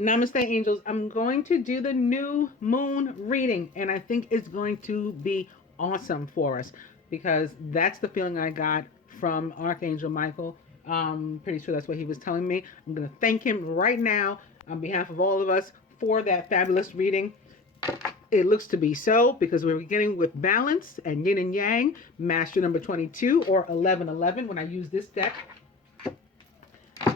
Namaste, angels. I'm going to do the new moon reading, and I think it's going to be awesome for us because that's the feeling I got from Archangel Michael. Pretty sure that's what he was telling me. I'm going to thank him right now on behalf of all of us for that fabulous reading. It looks to be so because we're beginning with balance and yin and yang, master number 22 or 1111 when I use this deck.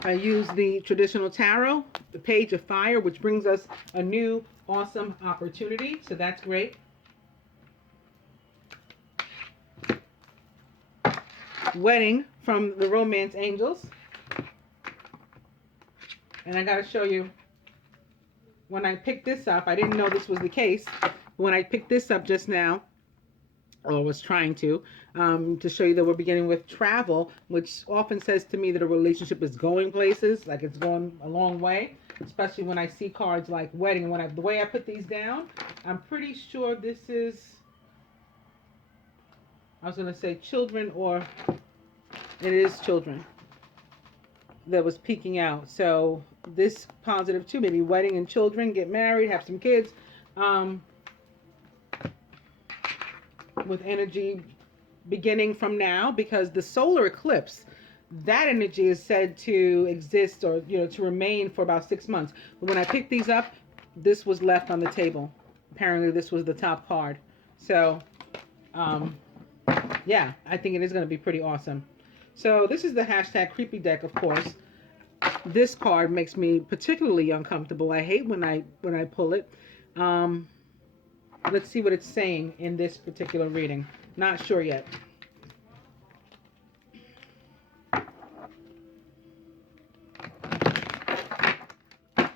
I use the traditional tarot, the page of fire, which brings us a new awesome opportunity. So that's great. Wedding from the Romance Angels. And I got to show you, when I picked this up, I didn't know this was the case. When I picked this up just now, or was trying to show you that we're beginning with travel, which often says to me that a relationship is going places, like it's going a long way, especially when I see cards like wedding. The way I put these down, I'm pretty sure this is, I was going to say children, or it is children that was peeking out. So this positive too, maybe wedding and children, get married, have some kids, with energy beginning from now, because the solar eclipse, that energy is said to exist, or to remain for about 6 months. But when I picked these up, this was left on the table. Apparently this was the top card. So yeah, I think it is going to be pretty awesome. So this is the hashtag creepy deck, of course. This card makes me particularly uncomfortable. I hate when I pull it. Let's see what it's saying in this particular reading. Not sure yet.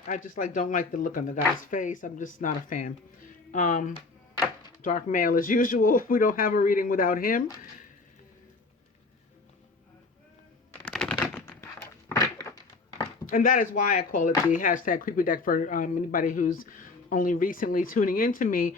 I just don't like the look on the guy's face. I'm just not a fan. Dark male as usual. We don't have a reading without him. And that is why I call it the hashtag creepy deck for anybody who's only recently tuning into me.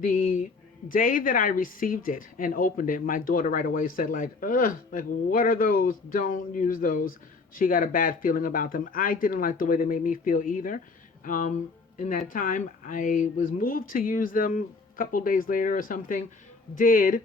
The day that I received it and opened it, my daughter right away said ugh, what are those? Don't use those. She got a bad feeling about them. I didn't like the way they made me feel either. In that time, I was moved to use them a couple days later or something. And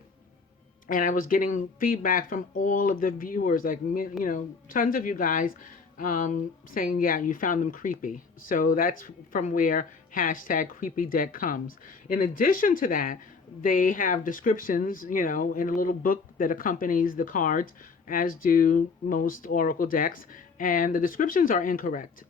I was getting feedback from all of the viewers, tons of you guys, saying, yeah, you found them creepy. So that's from where hashtag creepy deck comes. In addition to that, they have descriptions, in a little book that accompanies the cards, as do most oracle decks. And the descriptions are incorrect.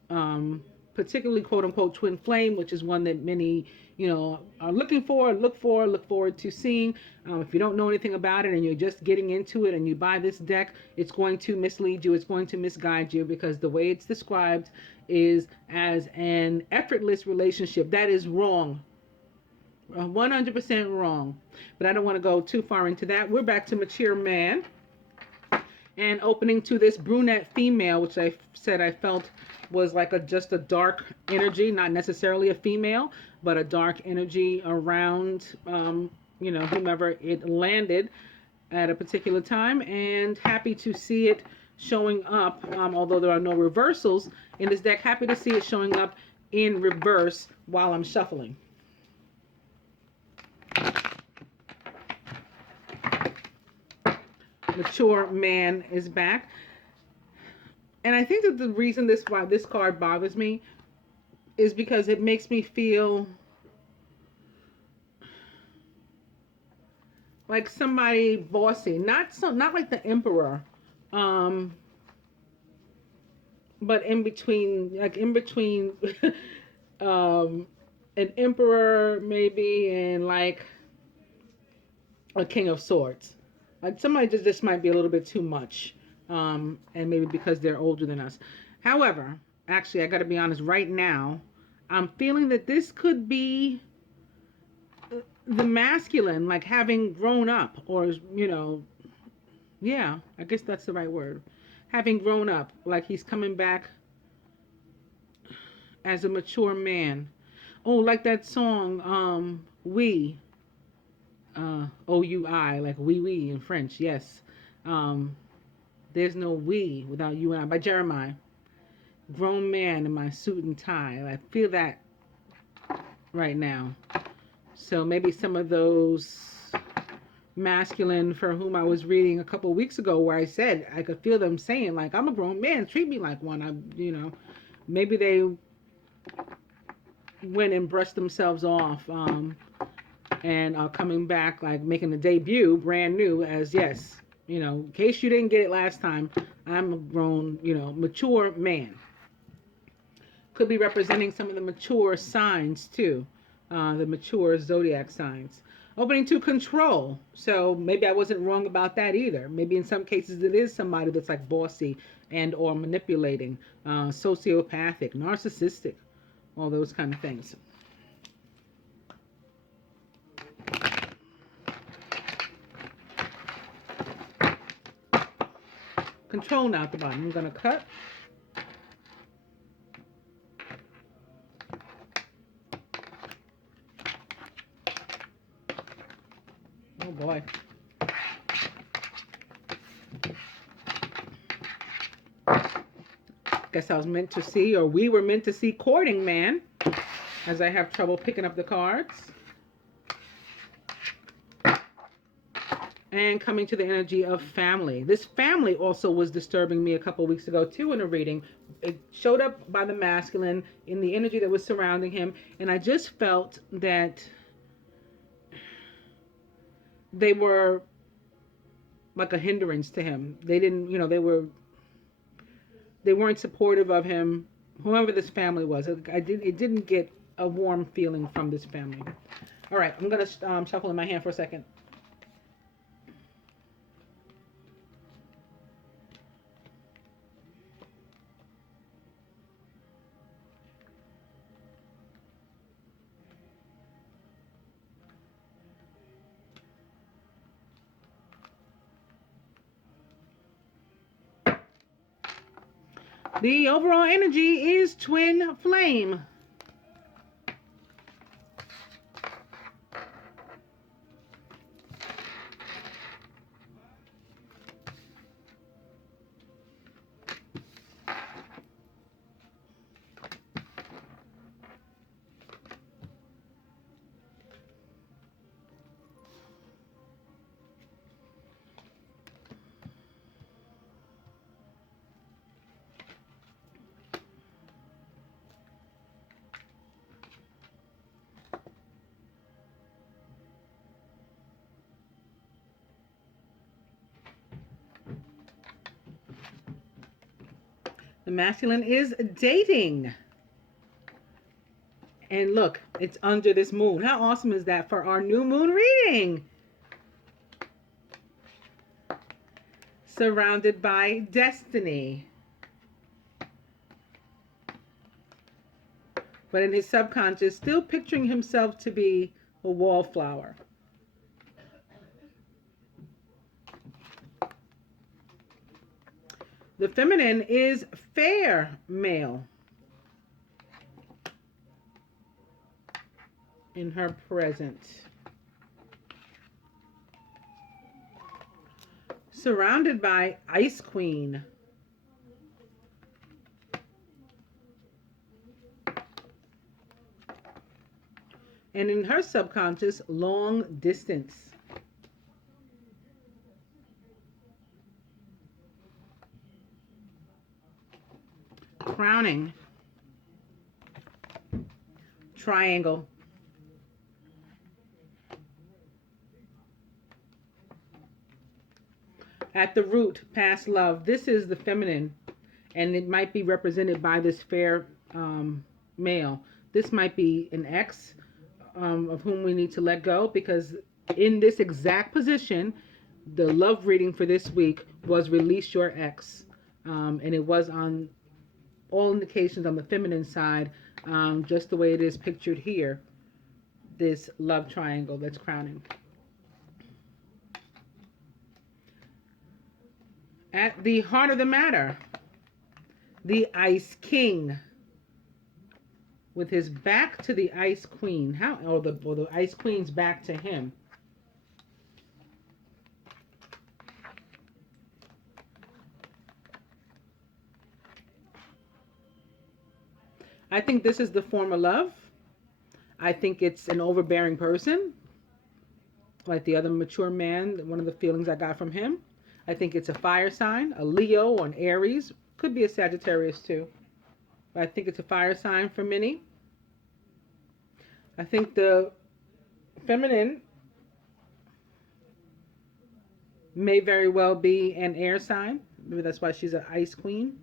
Particularly quote unquote twin flame, which is one that many, are look forward to seeing. If you don't know anything about it and you're just getting into it and you buy this deck, it's going to mislead you. It's going to misguide you, because the way it's described is as an effortless relationship. That is wrong. 100% wrong. But I don't want to go too far into that. We're back to mature man. And opening to this brunette female, which I said I felt was just a dark energy, not necessarily a female, but a dark energy around, whomever it landed at a particular time. And happy to see it showing up, although there are no reversals in this deck. Happy to see it showing up in reverse while I'm shuffling. Mature man is back. And I think that the reason why this card bothers me is because it makes me feel like somebody bossy, not like the emperor, but in between an emperor maybe and a king of swords. Somebody just might be a little bit too much. And maybe because they're older than us. However, actually, I got to be honest, right now, I'm feeling that this could be the masculine, having grown up, or, yeah, I guess that's the right word. Having grown up, he's coming back as a mature man. Oh, like that song, We, O-U-I, oui in French, yes. There's no we without you and I, by Jeremiah. grown man in my suit and tie. I feel that right now. So maybe some of those masculine for whom I was reading a couple of weeks ago, where I said I could feel them saying, like, I'm a grown man, treat me like one. Maybe they went and brushed themselves off, and are coming back, like making a debut brand new as, yes, in case you didn't get it last time, I'm a grown, mature man. Could be representing some of the mature signs too, the mature zodiac signs. Opening to control. So maybe I wasn't wrong about that either. Maybe in some cases it is somebody that's like bossy and or manipulating, sociopathic, narcissistic, all those kind of things. Control now at the bottom. I'm going to cut. Oh boy. Guess I was meant to see, or we were meant to see, courting man, as I have trouble picking up the cards. And coming to the energy of family. This family also was disturbing me a couple weeks ago too in a reading. It showed up by the masculine in the energy that was surrounding him, and I just felt that they were like a hindrance to him. They didn't, they weren't supportive of him. Whoever this family was, it didn't get a warm feeling from this family. All right, I'm gonna shuffle in my hand for a second. The overall energy is twin flame. The masculine is dating. And look, it's under this moon. How awesome is that for our new moon reading? Surrounded by destiny. But in his subconscious, still picturing himself to be a wallflower. The feminine is fair male in her present. Surrounded by Ice Queen. And in her subconscious, long distance. Crowning. Triangle. At the root, past love. This is the feminine, and it might be represented by this fair male. This might be an ex of whom we need to let go, because in this exact position, the love reading for this week was release your ex. And it was on all indications on the feminine side, just the way it is pictured here, this love triangle that's crowning. At the heart of the matter, the Ice King, with his back to the Ice Queen, or the Ice Queen's back to him. I think this is the form of love. I think it's an overbearing person, like the other mature man, one of the feelings I got from him. I think it's a fire sign, a Leo or an Aries. Could be a Sagittarius too. But I think it's a fire sign for many. I think the feminine may very well be an air sign. Maybe that's why she's an ice queen.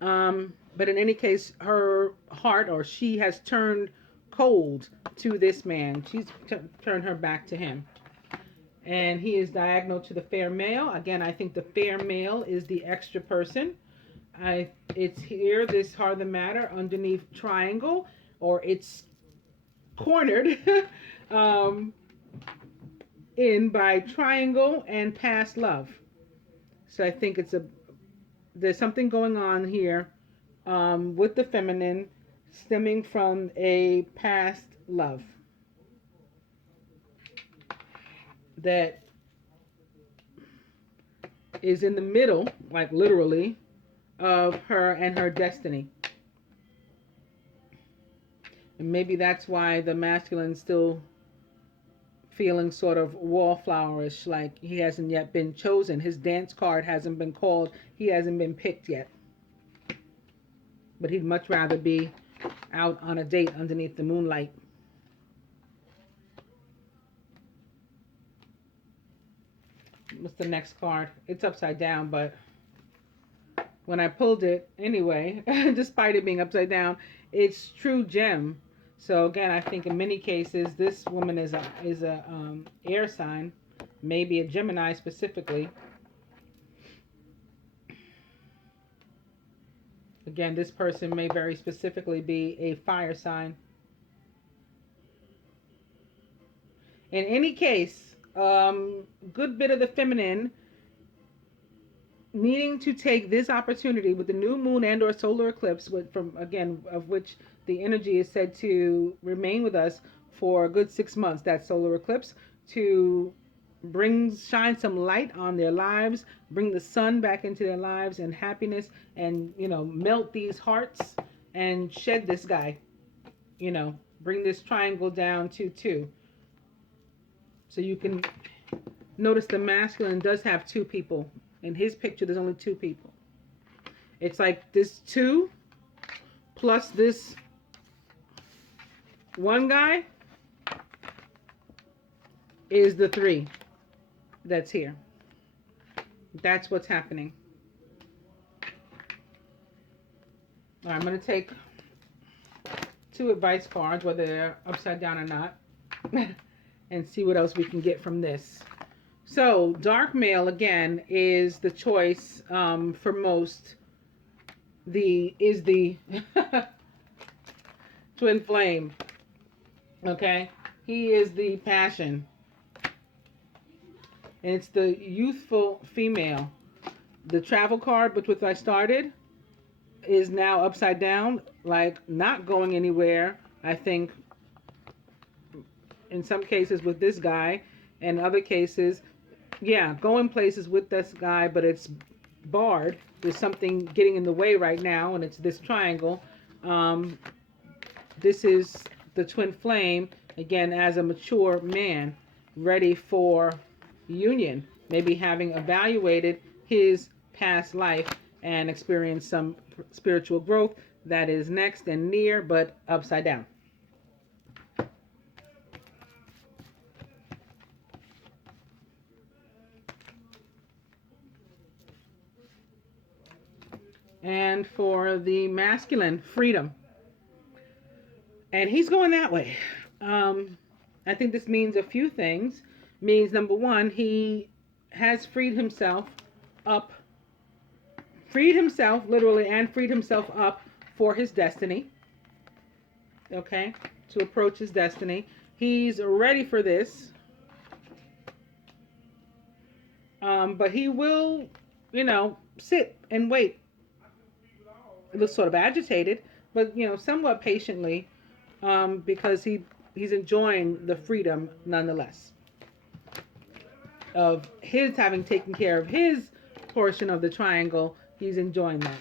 But in any case, her heart, or she has turned cold to this man. She's turned her back to him. And he is diagonal to the fair male. Again, I think the fair male is the extra person. It's here, this heart of the matter, underneath triangle, or it's cornered in by triangle and past love. So I think there's something going on here with the feminine stemming from a past love that is in the middle, like literally, of her and her destiny. And maybe that's why the masculine's still feeling sort of wallflowerish, like he hasn't yet been chosen. His dance card hasn't been called. He hasn't been picked yet. But he'd much rather be out on a date underneath the moonlight. What's the next card? It's upside down, but when I pulled it anyway, despite it being upside down, it's true gem. So again, I think in many cases this woman is a air sign, maybe a Gemini specifically. Again, this person may very specifically be a fire sign. In any case, good bit of the feminine needing to take this opportunity with the new moon and or solar eclipse, of which the energy is said to remain with us for a good 6 months, that solar eclipse, to shine some light on their lives, bring the sun back into their lives and happiness, and melt these hearts and shed this guy, bring this triangle down to 2. So you can notice the masculine does have 2 people. In his picture, there's only 2 people. It's like this 2 plus this 1 guy is the 3 that's here. That's what's happening. All right, I'm going to take 2 advice cards, whether they're upside down or not, and see what else we can get from this. So, dark male, again, is the choice for most. Is the twin flame. Okay? He is the passion. And it's the youthful female. The travel card, with which I started, is now upside down, like not going anywhere, I think, in some cases with this guy, and other cases, yeah, going places with this guy, but it's barred. There's something getting in the way right now, and it's this triangle. This is the twin flame, again, as a mature man, ready for union, maybe having evaluated his past life and experienced some spiritual growth that is next and near, but upside down. And for the masculine, freedom. And he's going that way. I think this means a few things. Means, number one, he has freed himself literally, and freed himself up for his destiny. Okay? To approach his destiny. He's ready for this. But he will, sit and wait. It looks sort of agitated, but, somewhat patiently, because he's enjoying the freedom nonetheless of his having taken care of his portion of the triangle. He's enjoying that.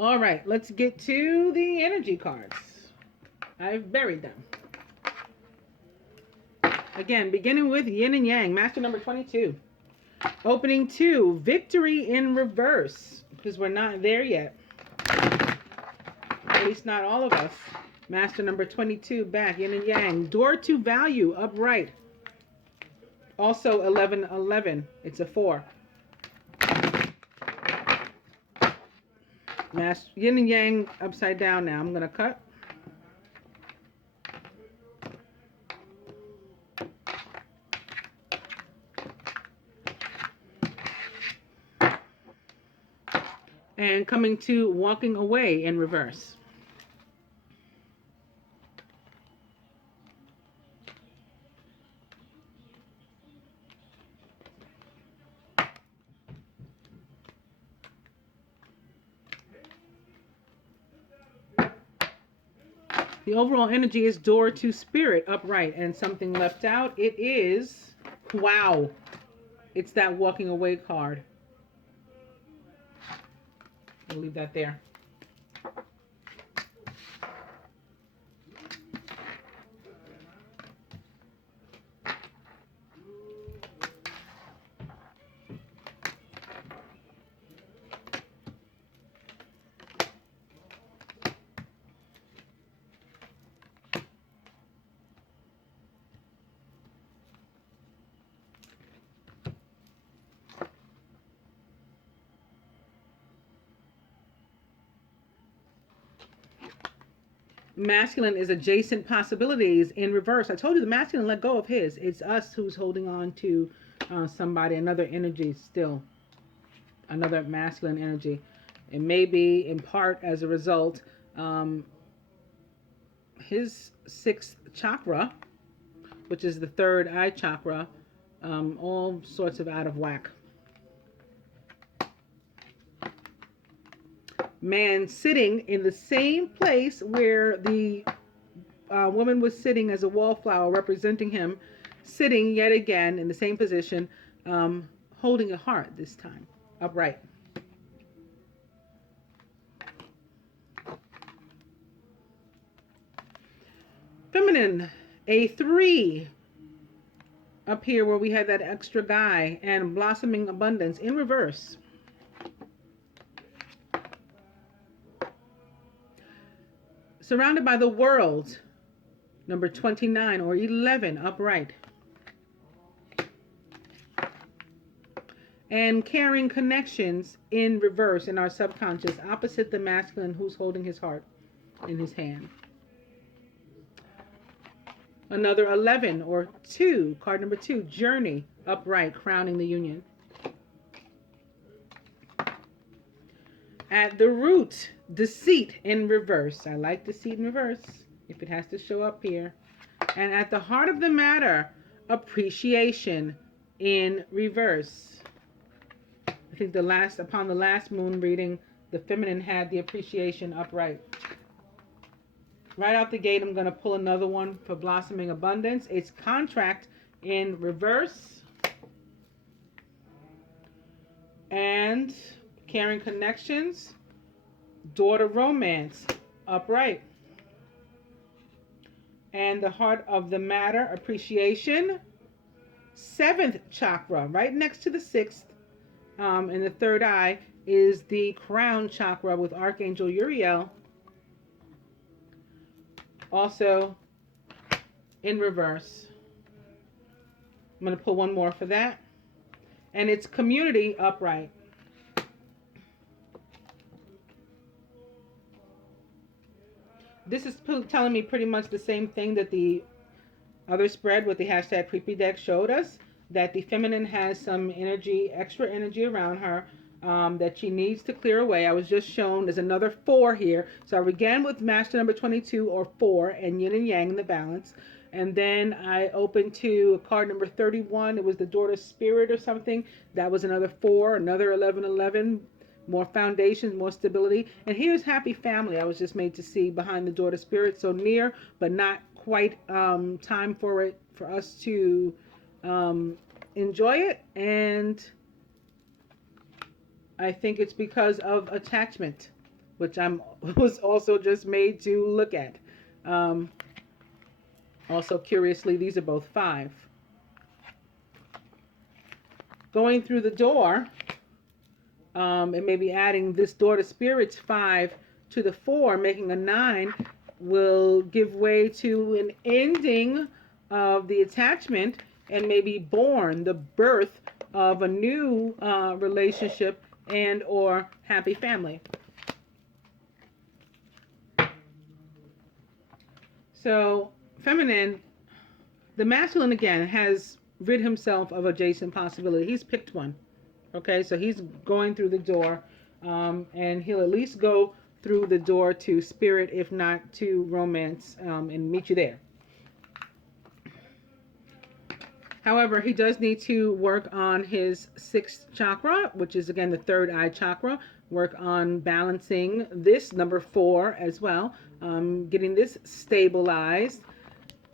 All right, let's get to the energy cards. I've buried them. Again, beginning with yin and yang, master number 22. Opening 2, victory in reverse, because we're not there yet. At least not all of us. Master number 22, back, yin and yang. Door to value, upright. Also 1111, it's a 4. Yin and yang upside down now. I'm going to cut. And coming to walking away in reverse. The overall energy is door to spirit, upright, and something left out. It is, wow, it's that walking away card. I'll leave that there. Masculine is adjacent possibilities in reverse. I told you the masculine let go of his. It's us who's holding on to somebody, another energy still. Another masculine energy. It may be in part as a result his 6th chakra, which is the 3rd eye chakra, all sorts of out of whack. Man sitting in the same place where the woman was sitting as a wallflower representing him, sitting yet again in the same position, holding a heart this time, upright. Feminine, a 3 up here where we had that extra guy, and blossoming abundance in reverse. Surrounded by the world, number 29 or 11, upright. And carrying connections in reverse in our subconscious, opposite the masculine who's holding his heart in his hand. Another 11 or 2, card number 2, journey, upright, crowning the union. At the root, deceit in reverse. I like deceit in reverse, if it has to show up here. And at the heart of the matter, appreciation in reverse. I think upon the last moon reading, the feminine had the appreciation upright. Right out the gate, I'm going to pull another one for blossoming abundance. It's contract in reverse. And caring connections, daughter romance, upright. And the heart of the matter, appreciation, 7th chakra, right next to the 6th, in the 3rd eye, is the crown chakra with Archangel Uriel, also in reverse. I'm going to pull one more for that. And it's community, upright. This is telling me pretty much the same thing that the other spread with the hashtag creepy deck showed us, that the feminine has some energy, extra energy around her that she needs to clear away. I was just shown there's another 4 here. So I began with master number 22 or 4 and yin and yang in the balance. And then I opened to card number 31. It was the daughter spirit or something. That was another 4, another 1111. More foundations, more stability. And here's happy family. I was just made to see behind the daughter spirit. So near, but not quite time for us to enjoy it. And I think it's because of attachment. which I'm was also just made to look at. Also, curiously, these are both 5. Going through the door, and maybe adding this door to spirits 5 to the 4, making a 9, will give way to an ending of the attachment and maybe born the birth of a new relationship and or happy family. So feminine, the masculine again has rid himself of adjacent possibility. He's picked one. Okay, so he's going through the door, and he'll at least go through the door to spirit, if not to romance, and meet you there. However, he does need to work on his 6th chakra, which is again the 3rd eye chakra. Work on balancing this, number 4 as well, getting this stabilized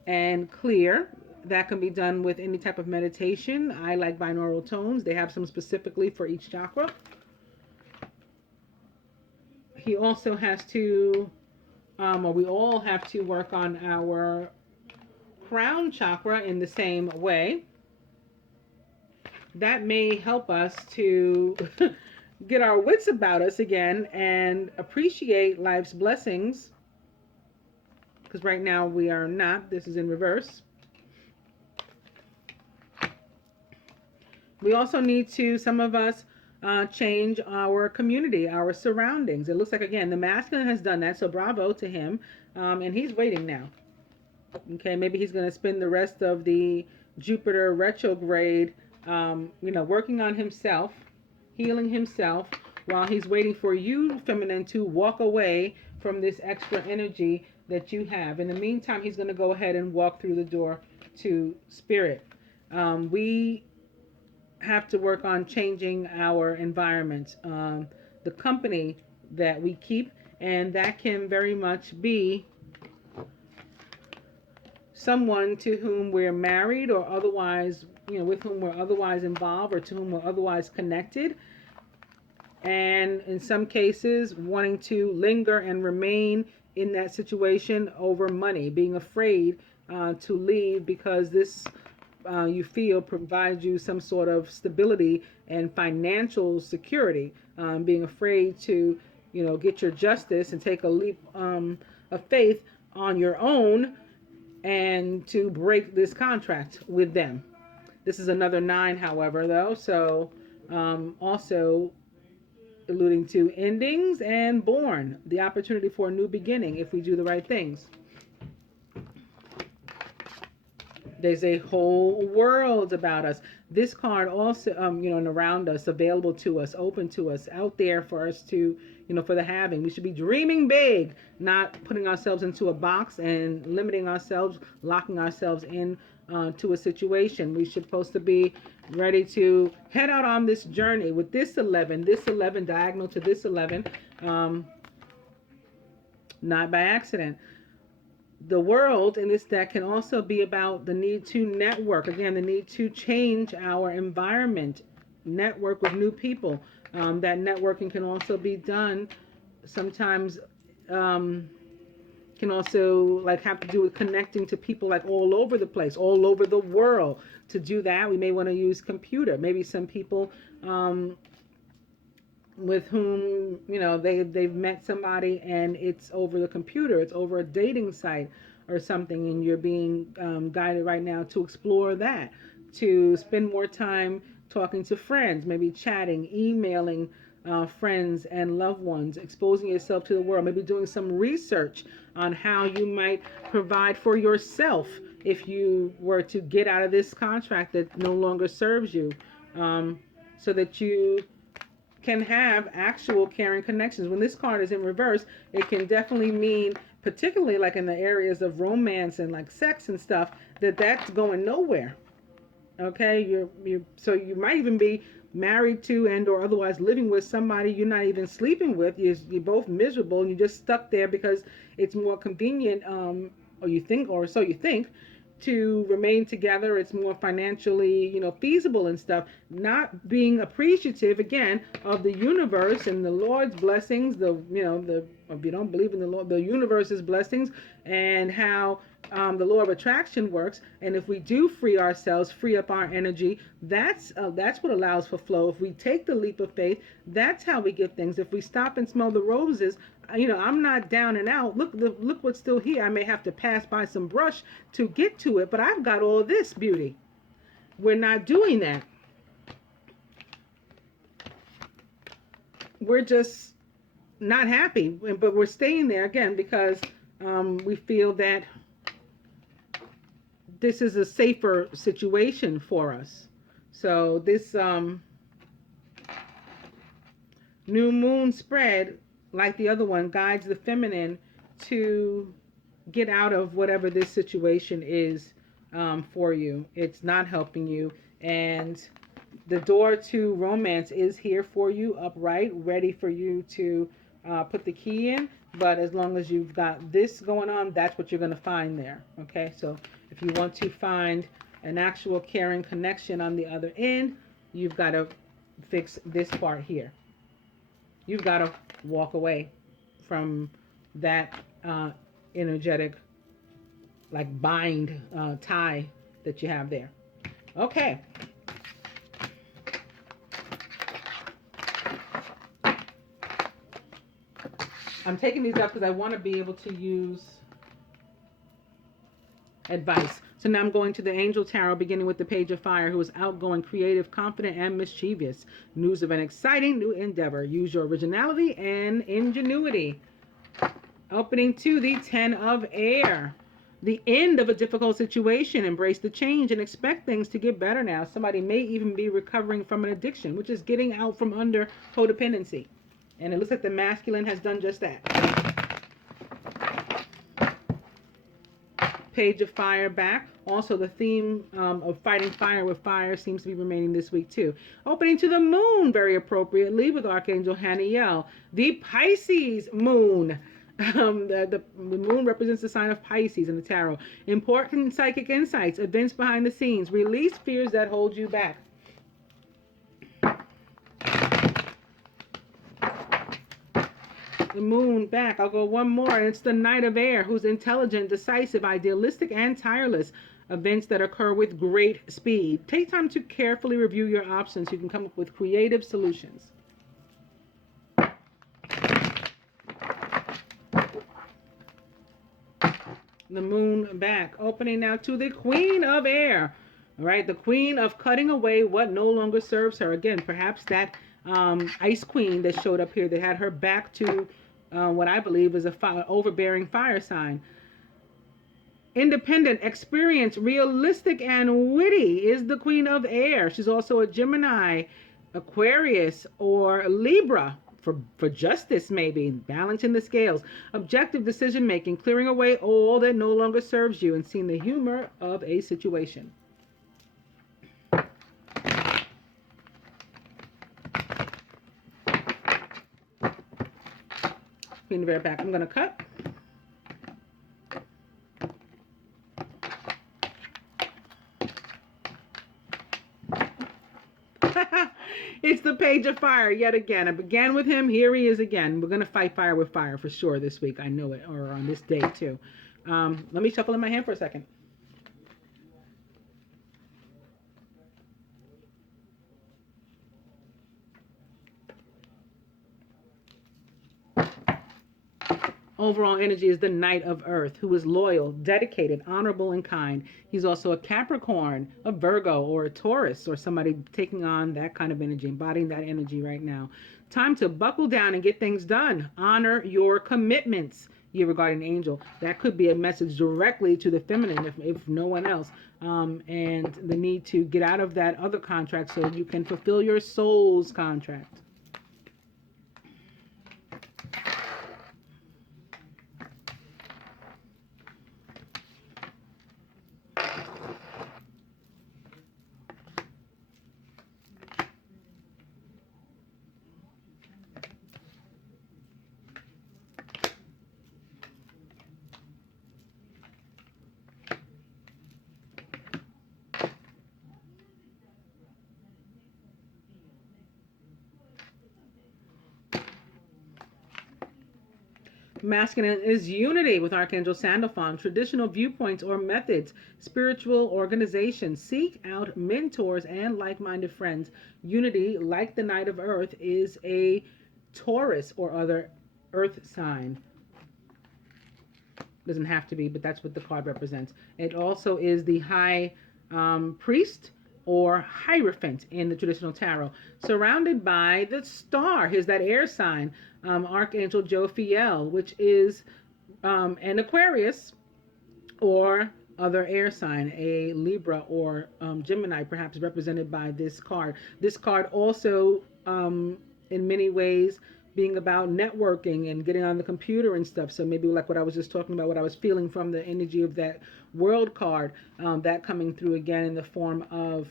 and clear. That can be done with any type of meditation. I like binaural tones. They have some specifically for each chakra. He also has to, or we all have to work on our crown chakra in the same way. That may help us to get our wits about us again and appreciate life's blessings. Because right now we are not. This is in reverse. We also need to, some of us, change our community, our surroundings. It looks like, again, the masculine has done that, so bravo to him. And he's waiting now. Okay, maybe he's going to spend the rest of the Jupiter retrograde, working on himself, healing himself, while he's waiting for you, feminine, to walk away from this extra energy that you have. In the meantime, he's going to go ahead and walk through the door to spirit. We have to work on changing our environment, the company that we keep, and that can very much be someone to whom we're married or otherwise, with whom we're otherwise involved or to whom we're otherwise connected. And in some cases, wanting to linger and remain in that situation over money, being afraid to leave because this you feel provides you some sort of stability and financial security, being afraid to, get your justice and take a leap of faith on your own and to break this contract with them. This is another 9, however, though, so also alluding to endings and born, the opportunity for a new beginning if we do the right things. There's a whole world about us. This card also, and around us, available to us, open to us, out there for us to, for the having. We should be dreaming big, not putting ourselves into a box and limiting ourselves, locking ourselves in to a situation. We're supposed to be ready to head out on this journey with this 11 diagonal to this 11, not by accident. The world in this deck can also be about the need to network. Again, the need to change our environment, network with new people. That networking can also be done sometimes, can also have to do with connecting to people all over the place, all over the world. To do that, we may want to use computer. Maybe some people with whom they've met somebody and it's over the computer, it's over a dating site or something, and you're being guided right now to explore that, to spend more time talking to friends, maybe chatting, emailing friends and loved ones, exposing yourself to the world, maybe doing some research on how you might provide for yourself if you were to get out of this contract that no longer serves you, so that you can have actual caring connections. When this card is in reverse, it can definitely mean, particularly in the areas of romance and sex and stuff, that's going nowhere. Okay, so you might even be married to and or otherwise living with somebody you're not even sleeping with. You're both miserable and you're just stuck there because it's more convenient, or you think, or so you think, to remain together. It's more financially, feasible and stuff. Not being appreciative again of the universe and the Lord's blessings. If you don't believe in the Lord, the universe's blessings, and how the law of attraction works. And if we do free ourselves, free up our energy, that's what allows for flow. If we take the leap of faith, that's how we get things. If we stop and smell the roses, I'm not down and out. Look what's still here. I may have to pass by some brush to get to it, but I've got all this beauty. We're not doing that. We're just not happy, but we're staying there again because we feel that this is a safer situation for us. So this new moon spread, like the other one, guides the feminine to get out of whatever this situation is for you. It's not helping you. And the door to romance is here for you, upright, ready for you to put the key in. But as long as you've got this going on, that's what you're going to find there. Okay, so if you want to find an actual caring connection on the other end, you've got to fix this part here. You've got to walk away from that energetic, like bind, tie that you have there. Okay. I'm taking these up because I want to be able to use advice. So now I'm going to the Angel Tarot, beginning with the Page of Fire, who is outgoing, creative, confident, and mischievous. News of an exciting new endeavor. Use your originality and ingenuity. Opening to the Ten of Air. The end of a difficult situation. Embrace the change and expect things to get better now. Somebody may even be recovering from an addiction, which is getting out from under codependency. And it looks like the masculine has done just that. Page of Fire back. Also, the theme of fighting fire with fire seems to be remaining this week too. Opening to the moon, very appropriately, with Archangel Haniel. The Pisces moon. The moon represents the sign of Pisces in the tarot. Important psychic insights, events behind the scenes. Release fears that hold you back. The moon back. I'll go one more, and it's the Knight of Air, who's intelligent, decisive, idealistic, and tireless. Events that occur with great speed. Take time to carefully review your options. You can come up with creative solutions. The moon back. Opening now to the Queen of Air. All right, the queen of cutting away what no longer serves her. Again, perhaps that Ice Queen that showed up here that had her back to what I believe is a overbearing fire sign. Independent, experienced, realistic, and witty is the Queen of Air. She's also a Gemini, Aquarius, or Libra for justice, maybe. Balancing the scales. Objective decision making, clearing away all that no longer serves you, and seeing the humor of a situation. Queen of Air back. I'm going to cut. It's the Page of Fire yet again. I began with him. Here he is again. We're going to fight fire with fire for sure this week. I know it. Or on this day too. Let me shuffle in my hand for a second. Overall energy is the Knight of Earth, who is loyal, dedicated, honorable, and kind. He's also a Capricorn, a Virgo, or a Taurus, or somebody taking on that kind of energy, embodying that energy right now. Time to buckle down and get things done. Honor your commitments. Your regarding angel. That could be a message directly to the feminine, if no one else. And the need to get out of that other contract so you can fulfill your soul's contract. Masculine is unity with Archangel Sandalphon, traditional viewpoints or methods, spiritual organization. Seek out mentors and like-minded friends. Unity, like the Knight of Earth, is a Taurus or other earth sign. Doesn't have to be, but that's what the card represents. It also is the high priest or Hierophant in the traditional tarot, surrounded by the star. Here's that air sign, Archangel Jophiel, which is an Aquarius or other air sign, a Libra or Gemini, perhaps represented by this card. This card also, in many ways, being about networking and getting on the computer and stuff. So maybe like what I was just talking about, what I was feeling from the energy of that world card, that coming through again in the form of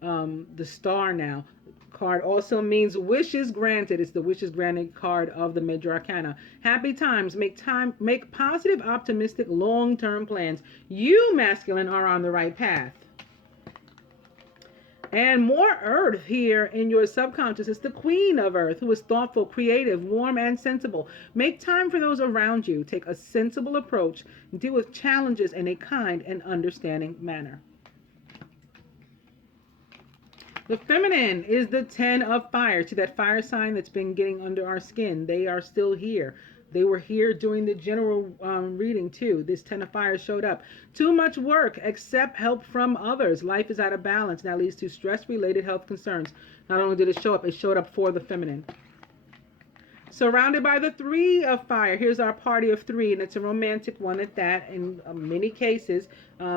the star now. Card also means wishes granted. It's the wishes granted card of the major arcana. Happy times. Make positive, optimistic, long-term plans. You, masculine, are on the right path. And more earth here in your subconscious. It's the Queen of Earth, who is thoughtful, creative, warm, and sensible. Make time for those around you. Take a sensible approach. Deal with challenges in a kind and understanding manner. The feminine is the 10 of fire. See that fire sign that's been getting under our skin? They are still here. They were here during the general reading too. This 10 of fire showed up. Too much work. Accept help from others. Life is out of balance. That leads to stress-related health concerns. Not only did it showed up for the feminine. Surrounded by the 3 of fire. Here's our party of 3, and it's a romantic one at that in many cases,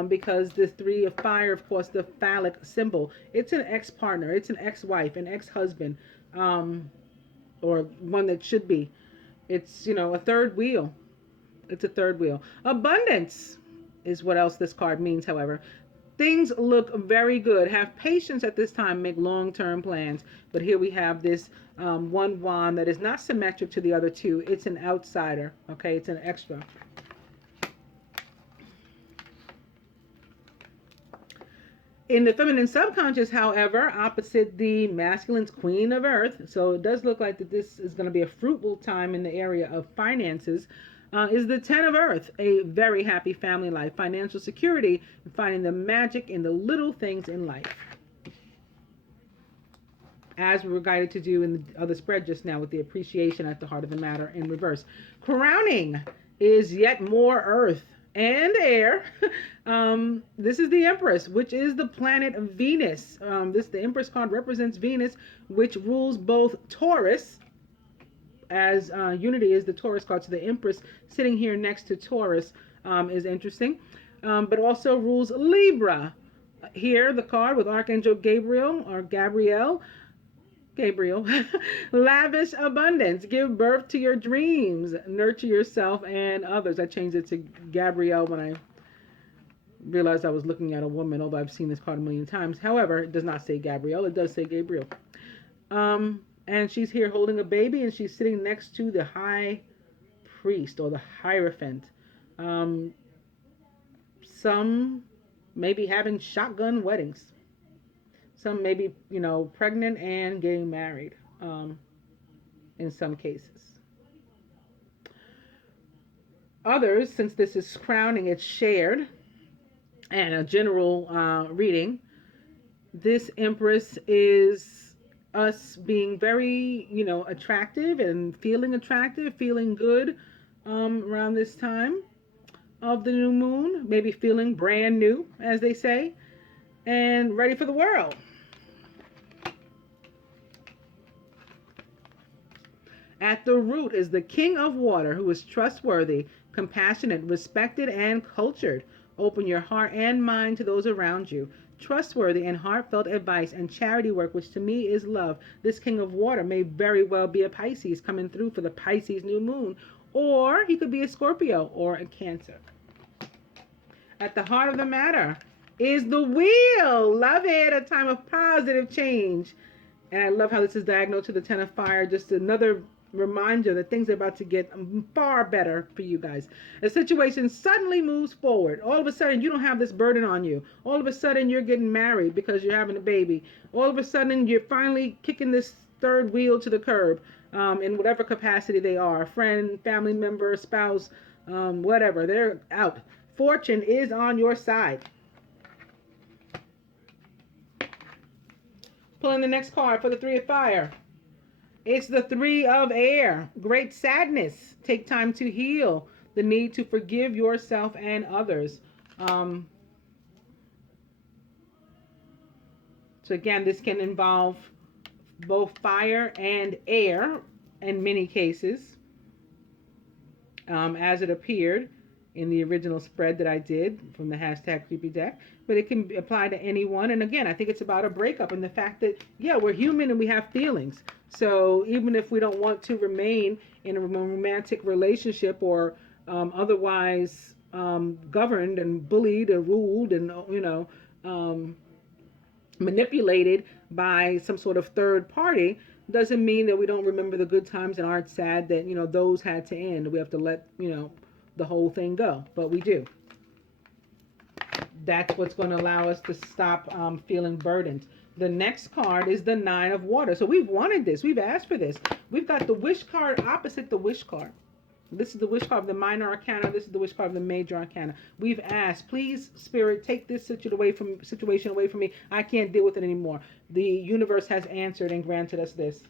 because the 3 of fire, of course, the phallic symbol. It's an ex-partner. It's an ex-wife, an ex-husband, or one that should be. It's, a third wheel. It's a third wheel. Abundance is what else this card means, however. Things look very good. Have patience at this time. Make long-term plans. But here we have this one wand that is not symmetric to the other two. It's an outsider. Okay, it's an extra. In the feminine subconscious, however, opposite the masculine's Queen of Earth, so it does look like that this is going to be a fruitful time in the area of finances, is the 10 of Earth, a very happy family life, financial security, and finding the magic in the little things in life. As we were guided to do in the other spread just now with the appreciation at the heart of the matter in reverse. Crowning is yet more earth and air. This is the Empress, which is the planet of Venus. The Empress card represents Venus, which rules both Taurus, as unity is the Taurus card. So the Empress sitting here next to Taurus is interesting, but also rules Libra. Here, the card with Archangel Gabriel or Gabriel. Lavish abundance. Give birth to your dreams. Nurture yourself and others. I changed it to Gabrielle when I realized I was looking at a woman, although I've seen this card a million times. However, it does not say Gabrielle. It does say Gabriel. And she's here holding a baby, and she's sitting next to the high priest or the Hierophant. Some may be having shotgun weddings. Some may be, pregnant and getting married in some cases. Others, since this is crowning, it's shared and a general reading. This Empress is us being very, attractive and feeling good around this time of the new moon. Maybe feeling brand new, as they say, and ready for the world. At the root is the King of Water, who is trustworthy, compassionate, respected, and cultured. Open your heart and mind to those around you. Trustworthy and heartfelt advice and charity work, which to me is love. This King of Water may very well be a Pisces coming through for the Pisces new moon, or he could be a Scorpio or a Cancer. At the heart of the matter is the Wheel. Love it. A time of positive change. And I love how this is diagonal to the 10 of fire. Just another reminder that things are about to get far better for you guys. A situation suddenly moves forward. All of a sudden, you don't have this burden on you. All of a sudden, you're getting married because you're having a baby. All of a sudden, you're finally kicking this third wheel to the curb. in whatever capacity they are, friend, family member, spouse, whatever, they're out. Fortune is on your side. Pulling the next card for the Three of Fire. It's the Three of Air. Great sadness. Take time to heal. The need to forgive yourself and others. So again, this can involve both fire and air in many cases, as it appeared in the original spread that I did from the hashtag creepy deck. But it can apply to anyone. And again, I think it's about a breakup and the fact that, yeah, we're human and we have feelings. So even if we don't want to remain in a romantic relationship or otherwise governed and bullied or ruled and, manipulated by some sort of third party, doesn't mean that we don't remember the good times and aren't sad that, those had to end. We have to let, the whole thing go. But we do. That's what's going to allow us to stop feeling burdened. The next card is the Nine of Water. So we've wanted this. We've asked for this. We've got the Wish card opposite the Wish card. This is the Wish card of the Minor Arcana. This is the Wish card of the Major Arcana. We've asked, please, Spirit, take this situation away from me. I can't deal with it anymore. The universe has answered and granted us this.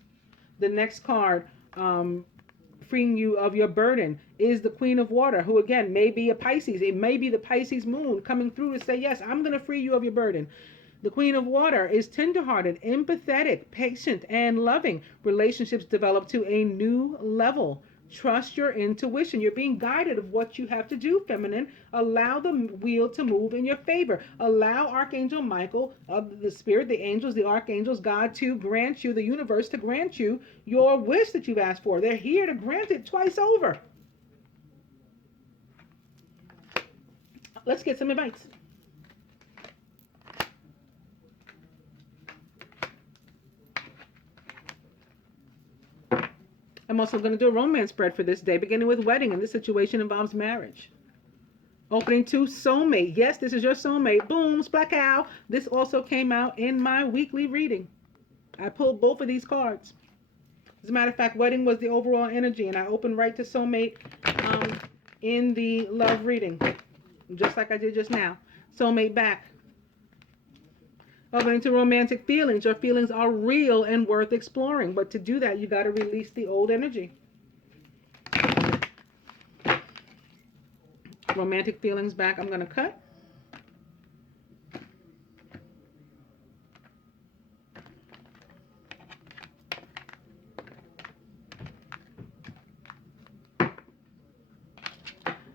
The next card, freeing you of your burden, is the Queen of Water, who again may be a Pisces. It may be the Pisces moon coming through to say, yes, I'm going to free you of your burden. The Queen of Water is tenderhearted, empathetic, patient, and loving. Relationships develop to a new level. Trust your intuition. You're being guided of what you have to do, feminine. Allow the wheel to move in your favor. Allow Archangel Michael, the Spirit, the angels, the archangels, God to grant you, the universe to grant you your wish that you've asked for. They're here to grant it twice over. Let's get some advice. I'm also going to do a romance spread for this day, beginning with wedding, and this situation involves marriage. Opening to soulmate. Yes, this is your soulmate. Boom, splack-ow. This also came out in my weekly reading. I pulled both of these cards. As a matter of fact, wedding was the overall energy, and I opened right to soulmate in the love reading, just like I did just now. Soulmate back. Opening to romantic feelings. Your feelings are real and worth exploring. But to do that, you got to release the old energy. Romantic feelings back. I'm going to cut.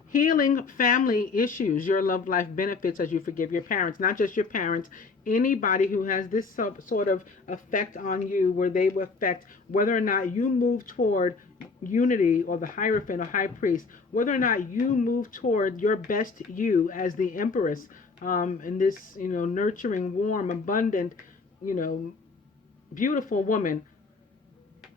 Healing family issues. Your love life benefits as you forgive your parents. Not just your parents. Anybody who has this sort of effect on you, where they will affect whether or not you move toward unity or the Hierophant or High Priest, whether or not you move toward your best you as the Empress, and this, nurturing, warm, abundant, beautiful woman,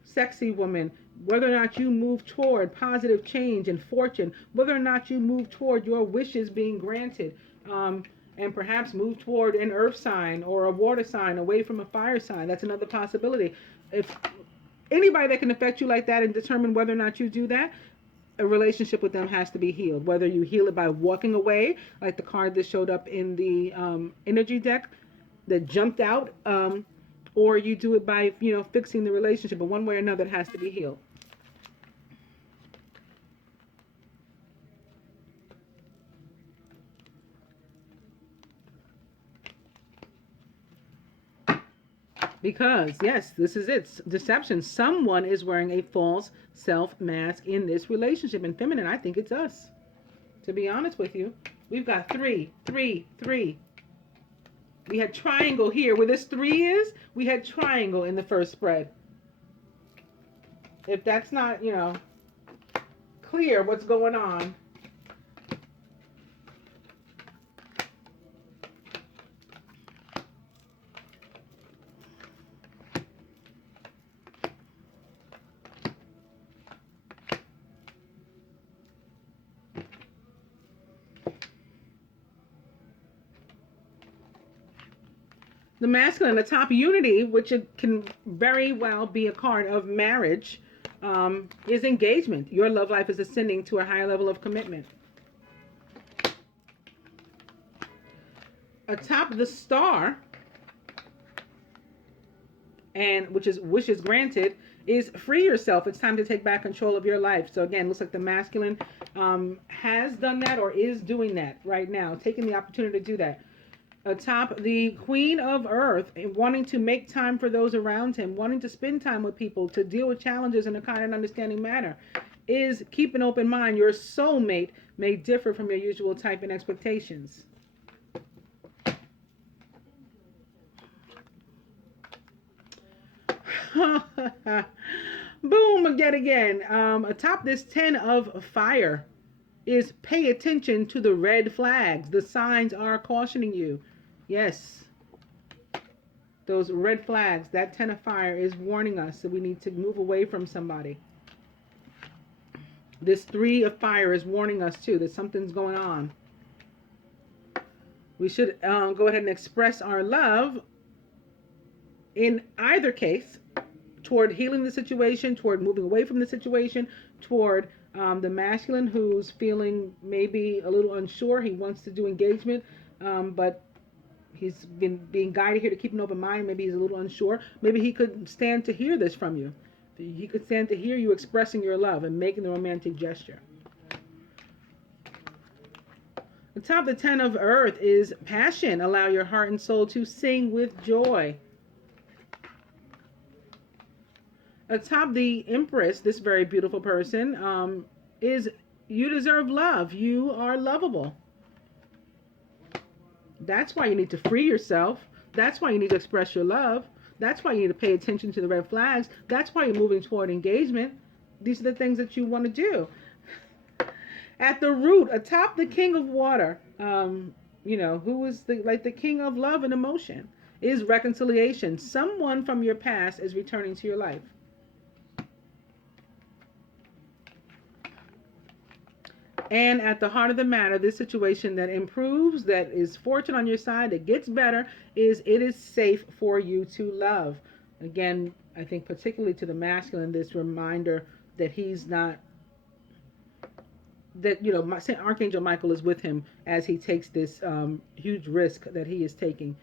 sexy woman, whether or not you move toward positive change and fortune, whether or not you move toward your wishes being granted, and perhaps move toward an earth sign or a water sign away from a fire sign. That's another possibility. If anybody that can affect you like that and determine whether or not you do that, a relationship with them has to be healed. Whether you heal it by walking away, like the card that showed up in the energy deck that jumped out, or you do it by, fixing the relationship. But one way or another, it has to be healed. Because, yes, this is it. Deception. Someone is wearing a false self mask in this relationship. And feminine, I think it's us. To be honest with you, we've got 3, 3, 3. We had triangle here. Where this 3 is, we had triangle in the first spread. If that's not, clear what's going on. The masculine, the top unity, which it can very well be a card of marriage, is engagement. Your love life is ascending to a higher level of commitment. Atop the star, and which is wishes granted, is free yourself. It's time to take back control of your life. So again, looks like the masculine has done that or is doing that right now, taking the opportunity to do that. Atop the Queen of Earth, wanting to make time for those around him, wanting to spend time with people, to deal with challenges in a kind and understanding manner, is keep an open mind. Your soulmate may differ from your usual type and expectations. Boom, again. Atop this 10 of fire is pay attention to the red flags. The signs are cautioning you. Yes. Those red flags, that 10 of fire is warning us that we need to move away from somebody. This 3 of fire is warning us too that something's going on. We should go ahead and express our love in either case, toward healing the situation, toward moving away from the situation, toward the masculine who's feeling maybe a little unsure. He wants to do engagement, but he's been being guided here to keep an open mind. Maybe he's a little unsure. Maybe he could stand to hear this from you. He could stand to hear you expressing your love and making the romantic gesture. The top of the 10 of earth is passion. Allow your heart and soul to sing with joy. Atop the Empress, this very beautiful person, is you deserve love. You are lovable. That's why you need to free yourself. That's why you need to express your love. That's why you need to pay attention to the red flags. That's why you're moving toward engagement. These are the things that you want to do. At the root, atop the King of Water, who is the king of love and emotion, is reconciliation. Someone from your past is returning to your life. And at the heart of the matter, this situation that improves, that is fortune on your side, that gets better, is it is safe for you to love. Again, I think particularly to the masculine, this reminder that he's not, that, St. Archangel Michael is with him as he takes this huge risk that he is taking.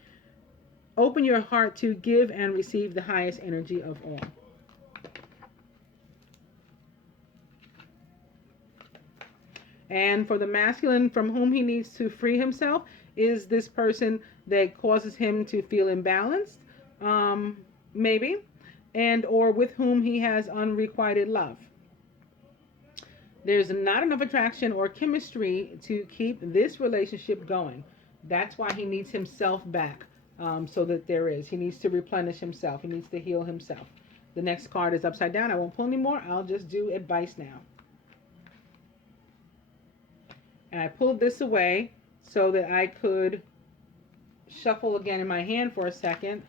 Open your heart to give and receive the highest energy of all. And for the masculine from whom he needs to free himself is this person that causes him to feel imbalanced, maybe, and or with whom he has unrequited love. There's not enough attraction or chemistry to keep this relationship going. That's why he needs himself back, so that there is. He needs to replenish himself. He needs to heal himself. The next card is upside down. I won't pull anymore. I'll just do advice now. And I pulled this away so that I could shuffle again in my hand for a second.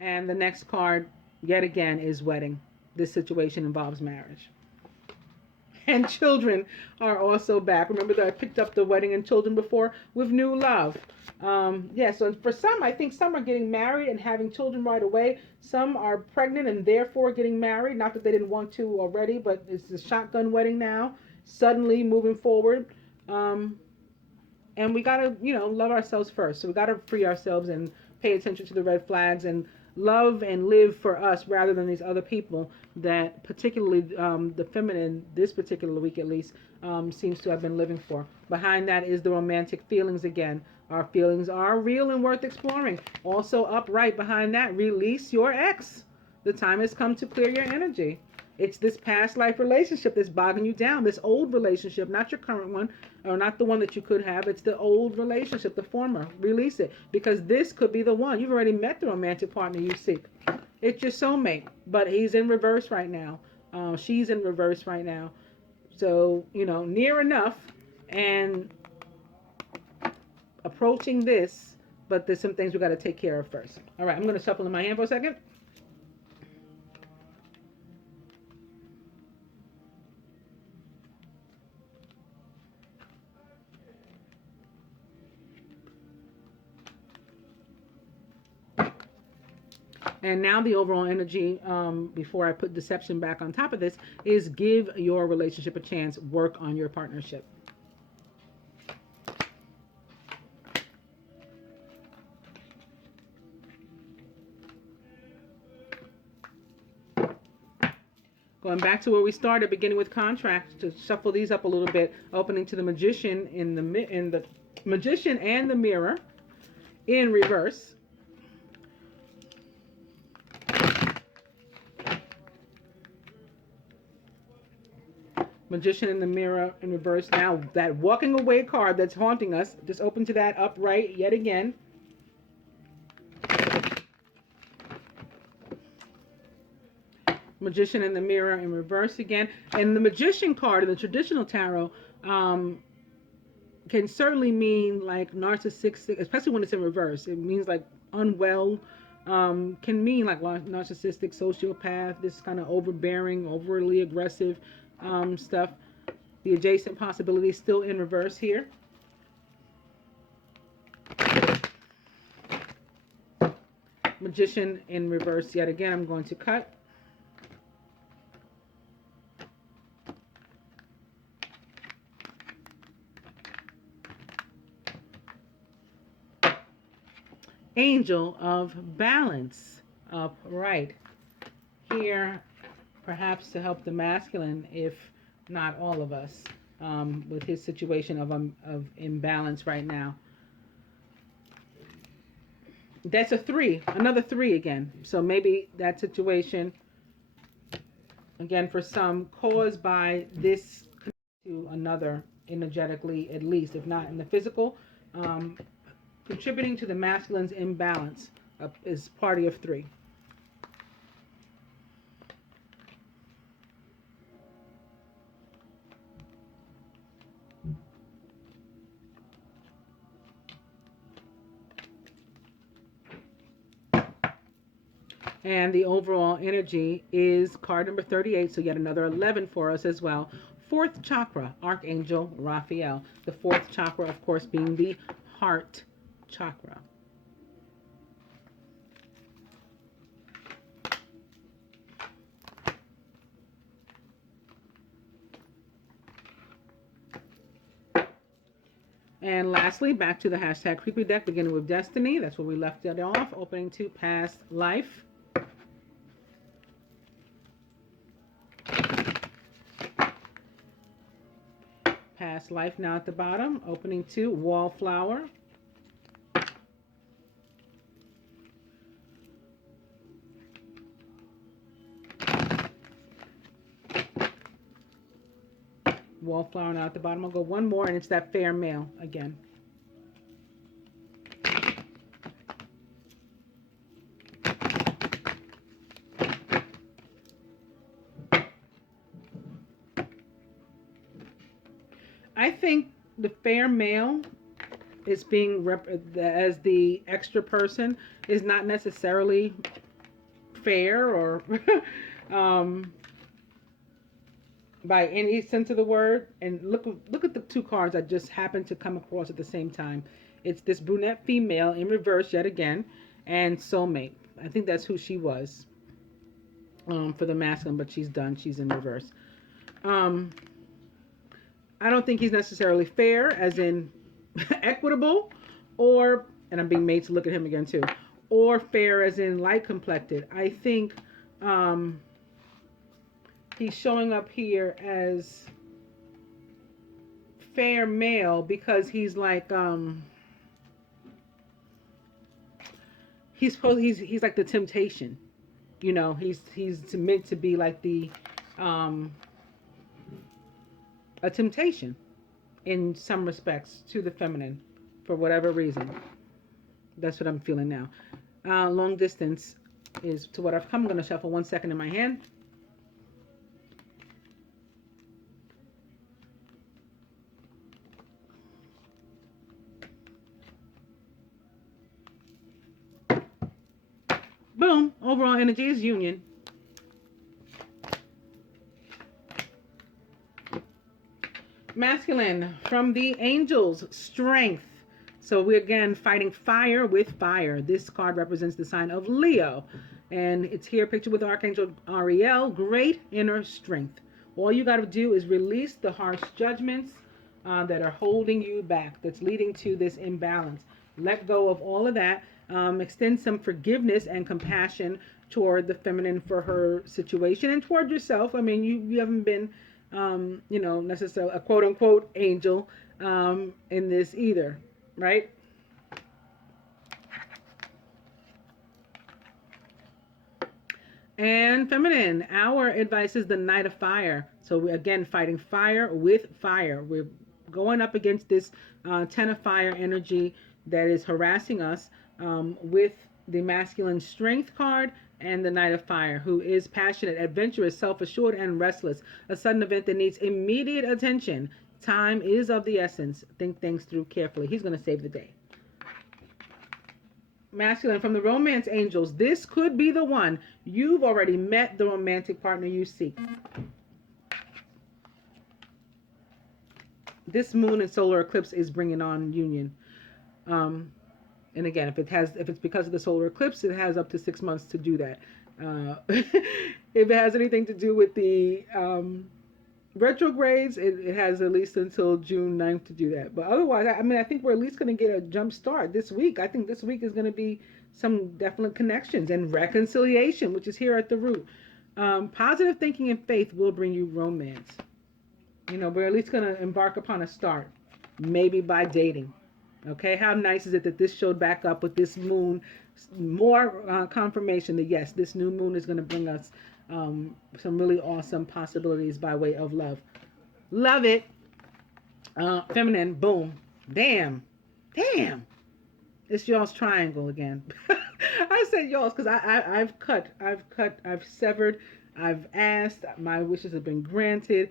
And the next card, yet again, is wedding. This situation involves marriage. And children are also back. Remember that I picked up the wedding and children before with new love. So for some, I think some are getting married and having children right away. Some are pregnant and therefore getting married. Not that they didn't want to already, but it's a shotgun wedding now. Suddenly moving forward. And we got to, love ourselves first. So we got to free ourselves and pay attention to the red flags and love and live for us rather than these other people that particularly the feminine, this particular week at least, seems to have been living for. Behind that is the romantic feelings again. Our feelings are real and worth exploring. Also upright behind that, release your ex. The time has come to clear your energy. It's this past life relationship that's bogging you down, this old relationship, not your current one, or not the one that you could have. It's the old relationship, the former. Release it, because this could be the one. You've already met the romantic partner you seek. It's your soulmate, but he's in reverse right now. She's in reverse right now. So, near enough and approaching this, but there's some things we got to take care of first. All right, I'm going to shuffle in my hand for a second. And now the overall energy, before I put deception back on top of this, is give your relationship a chance. Work on your partnership. Going back to where we started, beginning with contracts, to shuffle these up a little bit, opening to the Magician in the Magician and the Mirror in reverse. Magician in the Mirror in reverse. Now that walking away card that's haunting us, just open to that upright yet again. Magician in the Mirror in reverse again. And the Magician card in the traditional tarot can certainly mean like narcissistic, especially when it's in reverse. It means like unwell, can mean like narcissistic, sociopath, this kind of overbearing, overly aggressive stuff. The adjacent possibility is still in reverse here. Magician in reverse yet again. I'm going to cut. Angel of Balance upright here, perhaps to help the masculine, if not all of us, with his situation of imbalance right now. That's a 3, another 3 again. So maybe that situation, again, for some, caused by this to another energetically, at least, if not in the physical, contributing to the masculine's imbalance is party of 3. And the overall energy is card number 38, so yet another 11 for us as well. 4th chakra, Archangel Raphael. The 4th chakra, of course, being the heart chakra. And lastly, back to the hashtag creepy deck, beginning with Destiny. That's where we left it off, opening to Past Life. Past Life now at the bottom, opening to Wallflower. Wallflower now at the bottom. I'll go one more, and it's that fair male again. I think the fair male is being as the extra person is not necessarily fair or by any sense of the word. And look at the 2 cards I just happened to come across at the same time. It's this brunette female in reverse yet again, and soulmate. I think that's who she was for the masculine, but she's done. She's in reverse. I don't think he's necessarily fair, as in equitable, or, and I'm being made to look at him again too, or fair as in light complected. I think he's showing up here as fair male because he's like he's like the temptation, you know. He's meant to be like the a temptation in some respects to the feminine for whatever reason. That's what I'm feeling now. Long distance is to what I've come. I'm going to shuffle 1 second in my hand. Boom. Overall energy is union. Masculine, from the angels, strength. So we're again fighting fire with fire. This card represents the sign of Leo. And it's here pictured with Archangel Ariel, great inner strength. All you got to do is release the harsh judgments that are holding you back, that's leading to this imbalance. Let go of all of that. Extend some forgiveness and compassion toward the feminine for her situation and toward yourself. I mean, you haven't been, necessarily a quote unquote angel in this either, right? And feminine, our advice is the Knight of Fire. So we, again, fighting fire with fire. We're going up against this Ten of Fire energy that is harassing us with the masculine strength card and the Knight of Fire, who is passionate, adventurous, self-assured, and restless. A sudden event that needs immediate attention. Time is of the essence. Think things through carefully. He's going to save the day. Masculine, from the romance angels, this could be the one. You've already met the romantic partner you seek. This moon and solar eclipse is bringing on union. And again, if it's because of the solar eclipse, it has up to 6 months to do that. If it has anything to do with the retrogrades, it has at least until June 9th to do that. But otherwise, I think we're at least going to get a jump start this week. I think this week is going to be some definite connections and reconciliation, which is here at the root. Positive thinking and faith will bring you romance. We're at least going to embark upon a start, maybe by dating. Okay, how nice is it that this showed back up with this moon? More confirmation that yes, this new moon is going to bring us some really awesome possibilities by way of love. Love it. Feminine, boom. Damn. It's y'all's triangle again. I said y'all's because I've severed, I've asked, my wishes have been granted.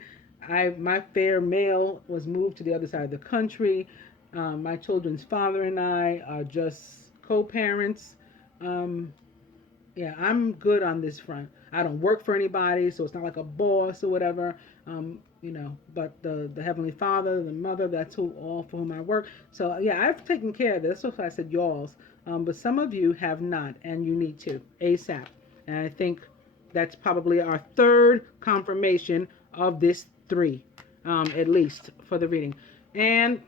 My fair male was moved to the other side of the country. My children's father and I are just co-parents. Yeah, I'm good on this front. I don't work for anybody, so it's not like a boss or whatever. But the Heavenly Father, the Mother, that's all for whom I work. So yeah, I've taken care of this. That's why I said y'all's. But some of you have not, and you need to ASAP. And I think that's probably our third confirmation of this 3, at least for the reading. And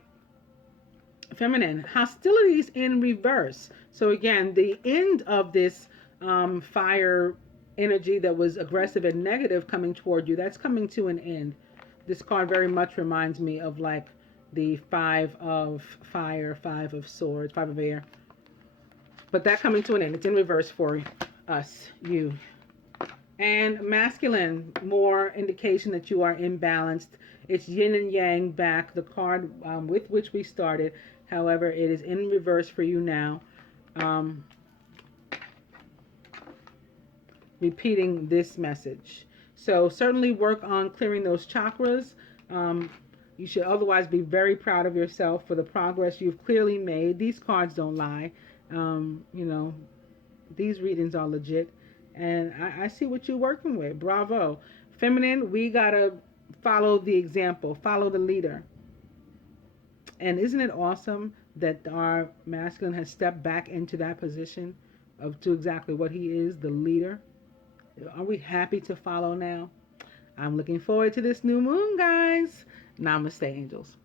feminine, hostilities in reverse. So again, the end of this fire energy that was aggressive and negative coming toward you, that's coming to an end. This card very much reminds me of like the 5 of fire, 5 of swords, 5 of air. But that coming to an end. It's in reverse for us, you. And masculine, more indication that you are imbalanced. It's yin and yang back, the card with which we started. However, it is in reverse for you now. Repeating this message. So certainly work on clearing those chakras. You should otherwise be very proud of yourself for the progress you've clearly made. These cards don't lie. These readings are legit. And I see what you're working with. Bravo. Feminine, we got to follow the example, follow the leader. And isn't it awesome that our masculine has stepped back into that position to exactly what he is, the leader? Are we happy to follow now? I'm looking forward to this new moon, guys. Namaste, angels.